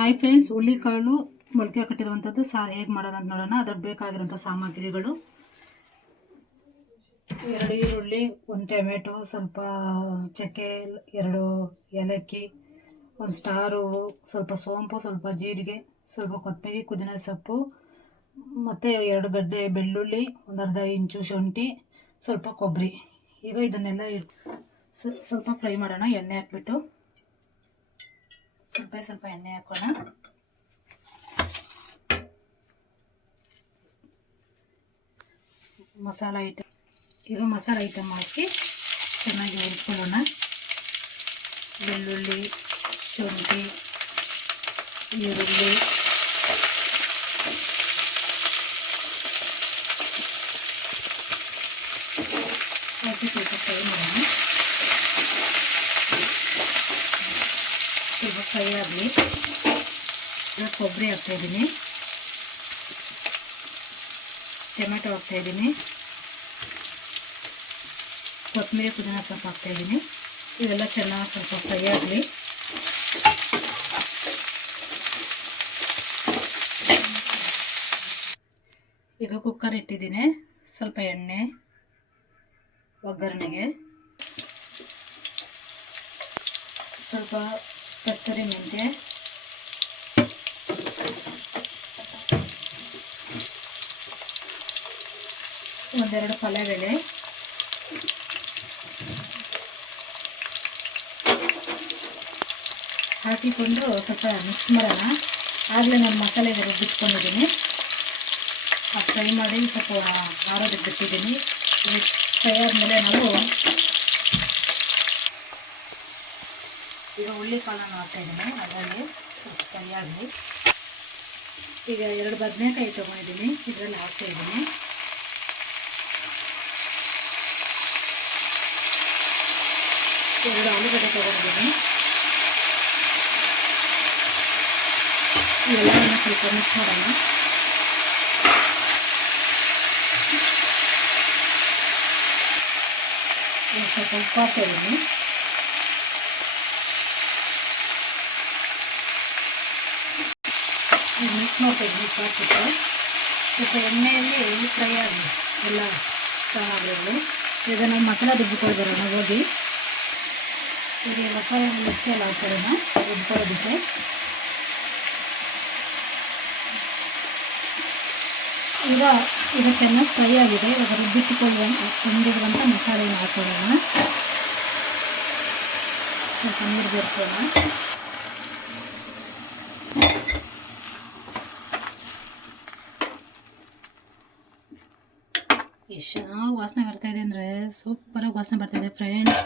Hi friends ಹುಳ್ಳಿಕಾಳು ಮೊಳಕೆ ಕಟ್ಟಿರುವಂಥದ್ದು ಸಾರು ಹೇಗೆ ಮಾಡೋದು ಅಂತ ನೋಡೋಣ. ಅದಕ್ಕೆ ಬೇಕಾಗಿರುವಂಥ ಸಾಮಗ್ರಿಗಳು. ಎರಡು ಈರುಳ್ಳಿ, ಒಂದು ಟೊಮೆಟೊ, ಸ್ವಲ್ಪ ಚಕ್ಕೆ, ಎರಡು ಏಲಕ್ಕಿ, ಒಂದು ಸ್ಟಾರು ಸ್ವಲ್ಪ ಸೋಂಪು, ಸ್ವಲ್ಪ ಜೀರಿಗೆ, ಸ್ವಲ್ಪ ಕೊತ್ತಂಬರಿ, ಪುದೀನ ಸೊಪ್ಪು, ಮತ್ತು ಎರಡು ಗಡ್ಡೆ ಬೆಳ್ಳುಳ್ಳಿ, ಒಂದು ಅರ್ಧ ಇಂಚು ಶುಂಠಿ, ಸ್ವಲ್ಪ ಕೊಬ್ಬರಿ. ಈಗ ಇದನ್ನೆಲ್ಲ ಸ್ವಲ್ಪ ಫ್ರೈ ಮಾಡೋಣ, ಎಣ್ಣೆ ಹಾಕ್ಬಿಟ್ಟು. ಸ್ವಲ್ಪ ಸ್ವಲ್ಪ ಎಣ್ಣೆ ಹಾಕೋಣ ಮಸಾಲ ಐಟಮ್ ಈಗ ಮಸಾಲ ಐಟಮ್ ಹಾಕಿ ಚೆನ್ನಾಗಿ ಹುರ್ಕೊಳ್ಳೋಣ ಬೆಳ್ಳುಳ್ಳಿ ಶುಂಠಿ ಈರುಳ್ಳಿ ಹಾಕಿ ಸ್ವಲ್ಪ ಫ್ರೈ ಮಾಡೋಣ ಸ್ವಲ್ಪ ಫ್ರೈ ಆಗಲಿ ಈಗ ಕೊಬ್ಬರಿ ಹಾಕ್ತಾಯಿದ್ದೀನಿ ಟೊಮೆಟೊ ಹಾಕ್ತಾಯಿದ್ದೀನಿ ಕೊತ್ತಂಬರಿ ಪುದೀನ ಸ್ವಲ್ಪ ಹಾಕ್ತಾಯಿದ್ದೀನಿ ಇವೆಲ್ಲ ಚೆನ್ನಾಗಿ ಸ್ವಲ್ಪ ಫ್ರೈ ಆಗಲಿ. ಈಗ ಕುಕ್ಕರ್ ಇಟ್ಟಿದ್ದೀನಿ. ಸ್ವಲ್ಪ ಎಣ್ಣೆ, ಒಗ್ಗರಣೆಗೆ. ಸ್ವಲ್ಪ ಕಸ್ತೂರಿ ಮೆಂತ್ಯ ಒಂದೆರಡು ಬೆಳೆ ಹಾಕಿಕೊಂಡು ಸ್ವಲ್ಪ ಮಿಕ್ಸ್ ಮಾಡೋಣ. ಆಗಲೇ ನಾನು ಮಸಾಲೆ ರುಬ್ಬಿಟ್ಕೊಂಡಿದ್ದೀನಿ. ಅದು ಫ್ರೈ ಮಾಡಿ ಸ್ವಲ್ಪ ಆರೋದಕ್ಕೆ ಬಿಟ್ಟಿದ್ದೀನಿ ಫ್ರೈ ಆದಮೇಲೆ ನಾವು ಈಗ ಹುಳ್ಳಿ ಕಾಳನ್ನು ಹಾಕ್ತಾಯಿದ್ದೀನಿ ಅದರಲ್ಲಿ. ಆಗಲಿ ಈಗ ಎರಡು ಬದನೆಕಾಯಿ ತೊಗೊಂಡಿದ್ದೀನಿ. ಇದರಲ್ಲಿ ಹಾಕ್ತಾಯಿದ್ದೀನಿ ಎರಡು ಆಲೂಗಡ್ಡೆ ತೊಗೊಂಡಿದ್ದೀನಿ ಎಲ್ಲವನ್ನು ಸ್ವಲ್ಪ ಮಿಕ್ಸ್ ಮಾಡೋಣ. ಸ್ವಲ್ಪ ಉಪ್ಪು ಹಾಕ್ತಾಯಿದ್ದೀನಿ ಮಿಕ್ಸ್ ಮಾಡ್ತಾಯಿದ್ದೀನಿ ಉಪ್ಪು ಹಾಕ್ಬಿಟ್ಟು ಸ್ವಲ್ಪ ಎಣ್ಣೆಯಲ್ಲಿ ಫ್ರೈ ಆಗಲಿ ಎಲ್ಲ ಸಾಮಗ್ರಿಗಳು ಇದನ್ನು ಮಸಾಲೆ ಮಸಾಲ ರುಬ್ಬಿಕೊಂಡು ಬರೋಣ, ಹೋಗಿ. ಈಗ ಮಸಾಲೆ ಮಸಾಲೆ ಮಿಕ್ಸಿಯಲ್ಲಿ ಹಾಕ್ಕೊಳ್ಳೋಣ ರುಬ್ಕೊಳ್ಳೋದಕ್ಕೆ ಈಗ ಈಗ ಚೆನ್ನಾಗಿ ಫ್ರೈ ಆಗಿದೆ. ಇವಾಗ ರುಬ್ಬಿಟ್ಟುಕೊಳ್ಳುವ ತಂದಿರುವಂಥ ಮಸಾಲೆನ ಹಾಕೊಳ್ಳೋಣ ಸ್ವಲ್ಪ ನೀರು ಬೆರೆಸೋಣ ಎಷ್ಟು ಚೆನ್ನಾಗಿ ವಾಸನೆ ಬರ್ತಾ ಇದೆ ಅಂದರೆ ಸೂಪರಾಗಿ ವಾಸನೆ ಬರ್ತಾ ಇದೆ ಫ್ರೆಂಡ್ಸ್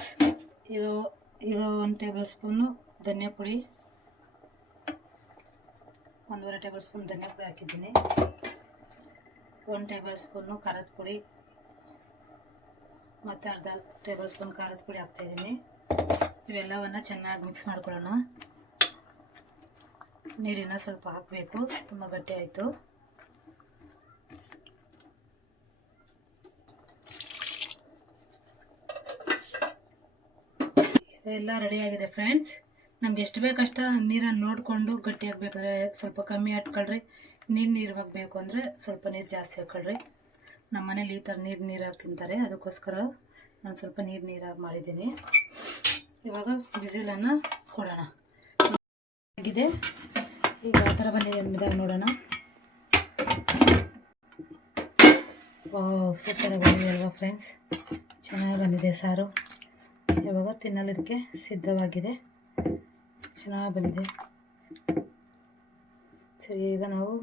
ಇದು ಈಗ ಒಂದು ಟೇಬಲ್ ಸ್ಪೂನು ಧನಿಯಾ ಪುಡಿ. ಒಂದೂವರೆ ಟೇಬಲ್ ಸ್ಪೂನ್ ಧನಿಯಾ ಪುಡಿ ಹಾಕಿದ್ದೀನಿ. ಒಂದು ಟೇಬಲ್ ಸ್ಪೂನು ಖಾರದ ಪುಡಿ. ಮತ್ತು ಅರ್ಧ ಟೇಬಲ್ ಸ್ಪೂನ್ ಖಾರದ ಪುಡಿ ಹಾಕ್ತಾಯಿದ್ದೀನಿ ಇವೆಲ್ಲವನ್ನು ಚೆನ್ನಾಗಿ ಮಿಕ್ಸ್ ಮಾಡ್ಕೊಳ್ಳೋಣ. ನೀರಿನ ಸ್ವಲ್ಪ ಹಾಕಬೇಕು. ತುಂಬ ಗಟ್ಟಿ ಆಯಿತು. ಎಲ್ಲ ರೆಡಿಯಾಗಿದೆ ಫ್ರೆಂಡ್ಸ್ ನಮ್ಗೆ ಎಷ್ಟು ಬೇಕಷ್ಟ ನೀರನ್ನು ನೋಡಿಕೊಂಡು ಗಟ್ಟಿ ಹಾಕ್ಬೇಕಾದ್ರೆ ಸ್ವಲ್ಪ ಕಮ್ಮಿ ಹಾಕ್ಕೊಳ್ರಿ. ನೀರು ನೀರು ಬೇಕು ಅಂದರೆ ಸ್ವಲ್ಪ ನೀರು ಜಾಸ್ತಿ ಹಾಕ್ಕೊಳ್ರಿ. ನಮ್ಮ ಮನೇಲಿ ಈ ಥರ ನೀರು ನೀರಾಗಿ ತಿಂತಾರೆ. ಅದಕ್ಕೋಸ್ಕರ ನಾನು ಸ್ವಲ್ಪ ನೀರು ನೀರಾಗಿ ಮಾಡಿದ್ದೀನಿ. ಇವಾಗ ಬಿಸಿಲನ್ನು ಕೊಡೋಣ. ಆಗಿದೆ. ಈಗ ಆ ಥರ ಬಂದಿದೆ ಅಂದಾಗ ನೋಡೋಣ. ಸೂಪರಾಗಿ ಬಂದಿದೆ ಅಲ್ವಾ ಫ್ರೆಂಡ್ಸ್ ಚೆನ್ನಾಗಿ ಬಂದಿದೆ ಸಾರು. ಇವಾಗ ತಿನ್ನಲಿಕ್ಕೆ ಸಿದ್ಧವಾಗಿದೆ. ಚೆನ್ನಾಗಿ ಬಂದಿದೆ. ಸರಿ, ಈಗ ನಾವು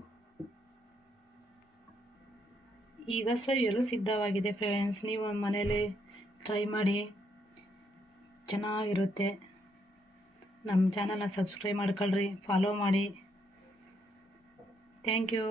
ಈಗ ಸವಿಯಲು ಸಿದ್ಧವಾಗಿದೆ ಫ್ರೆಂಡ್ಸ್ ನೀವು ಮನೇಲಿ ಟ್ರೈ ಮಾಡಿ. ಚೆನ್ನಾಗಿರುತ್ತೆ. ನಮ್ಮ ಚಾನಲ್ನ ಸಬ್ಸ್ಕ್ರೈಬ್ ಮಾಡ್ಕೊಳ್ರಿ ಫಾಲೋ ಮಾಡಿ. Thank you